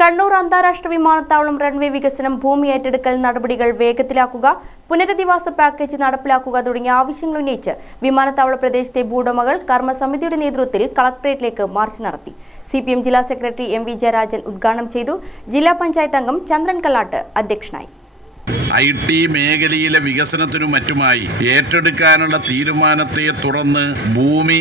കണ്ണൂർ അന്താരാഷ്ട്ര വിമാനത്താവളം റൺവേ വികസനം, ഭൂമി ഏറ്റെടുക്കൽ നടപടികൾ വേഗത്തിലാക്കുക, പുനരധിവാസ പാക്കേജ് നടപ്പിലാക്കുക തുടങ്ങിയ ആവശ്യങ്ങൾ ഉന്നയിച്ച് വിമാനത്താവള പ്രദേശത്തെ ഭൂവുടമകൾ കർമ്മസമിതിയുടെ നേതൃത്വത്തിൽ കളക്ടറേറ്റിലേക്ക് മാർച്ച് നടത്തി. CPM ജില്ലാ സെക്രട്ടറി MV ജയരാജൻ ഉദ്ഘാടനം ചെയ്തു. ജില്ലാ പഞ്ചായത്ത് അംഗം ചന്ദ്രൻ കല്ലാട്ട് അധ്യക്ഷനായി. IT മേഖലയിലെ വികസനത്തിനും മറ്റുമായി ഏറ്റെടുക്കാനുള്ള തീരുമാനത്തെ തുടർന്ന് ഭൂമി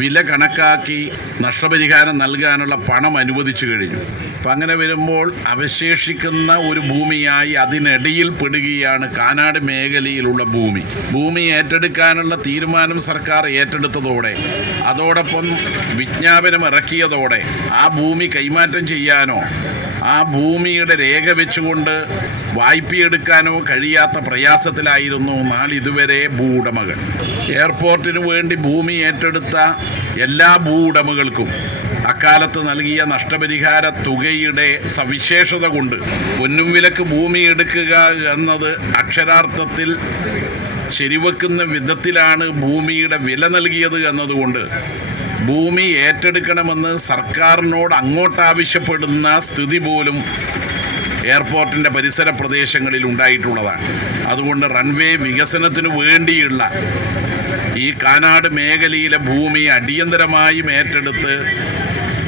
വില കണക്കാക്കി നഷ്ടപരിഹാരം നൽകാനുള്ള പണം അനുവദിച്ചു കഴിഞ്ഞു. അപ്പം അങ്ങനെ വരുമ്പോൾ അവശേഷിക്കുന്ന ഒരു ഭൂമിയായി അതിനിടയിൽ പെടുകയാണ് കാനാട് മേഖലയിലുള്ള ഭൂമി ഏറ്റെടുക്കാനുള്ള തീരുമാനം സർക്കാർ ഏറ്റെടുത്തതോടെ അതോടൊപ്പം വിജ്ഞാപനം ഇറക്കിയതോടെ ആ ഭൂമി കൈമാറ്റം ചെയ്യാനോ ആ ഭൂമിയുടെ രേഖ വെച്ചുകൊണ്ട് വായ്പയെടുക്കാനോ കഴിയാത്ത പ്രയാസത്തിലായിരുന്നു നാളിതുവരെ ഭൂവുടമകൾ. എയർപോർട്ടിനു വേണ്ടി ഭൂമി ഏറ്റെടുത്ത എല്ലാ ഭൂവുടമകൾക്കും അക്കാലത്ത് നൽകിയ നഷ്ടപരിഹാര തുകയുടെ സവിശേഷത കൊണ്ട് പൊന്നും വിലക്ക് ഭൂമി എടുക്കുക എന്നത് അക്ഷരാർത്ഥത്തിൽ ശരിവെക്കുന്ന വിധത്തിലാണ് ഭൂമിയുടെ വില നൽകിയത് എന്നതുകൊണ്ട് ഭൂമി ഏറ്റെടുക്കണമെന്ന് സർക്കാരിനോട് ആവശ്യപ്പെടുന്ന സ്ഥിതി പോലും എയർപോർട്ടിൻ്റെ പരിസര പ്രദേശങ്ങളിൽ ഉണ്ടായിട്ടുള്ളതാണ്. അതുകൊണ്ട് റൺവേ വികസനത്തിനു വേണ്ടിയുള്ള ഈ കാനാട് മേഖലയിലെ ഭൂമി അടിയന്തരമായും ഏറ്റെടുത്ത്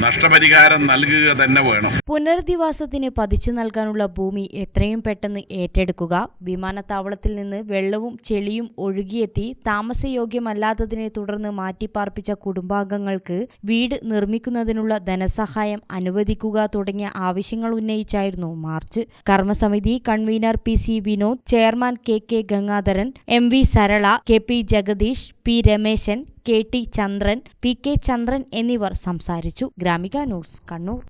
നഷ്ടപരിഹാരം നൽകുക തന്നെ വേണം. പുനരധിവാസത്തിന് പതിച്ചു നൽകാനുള്ള ഭൂമി എത്രയും പെട്ടെന്ന് ഏറ്റെടുക്കുക, വിമാനത്താവളത്തിൽ നിന്ന് വെള്ളവും ചെളിയും ഒഴുകിയെത്തി താമസയോഗ്യമല്ലാത്തതിനെ തുടർന്ന് മാറ്റിപ്പാർപ്പിച്ച കുടുംബാംഗങ്ങൾക്ക് വീട് നിർമ്മിക്കുന്നതിനുള്ള ധനസഹായം അനുവദിക്കുക തുടങ്ങിയ ആവശ്യങ്ങൾ ഉന്നയിച്ചായിരുന്നു മാർച്ച്. കർമ്മസമിതി convener PC Vinod, chairman KK Gangadharan, MV Sarala, KP Jagadeesh, P Rameshan, KT Chandran, PK Chandran എന്നിവർ സംസാരിച്ചു. ഗ്രാമിക ന്യൂസ്, കണ്ണൂർ.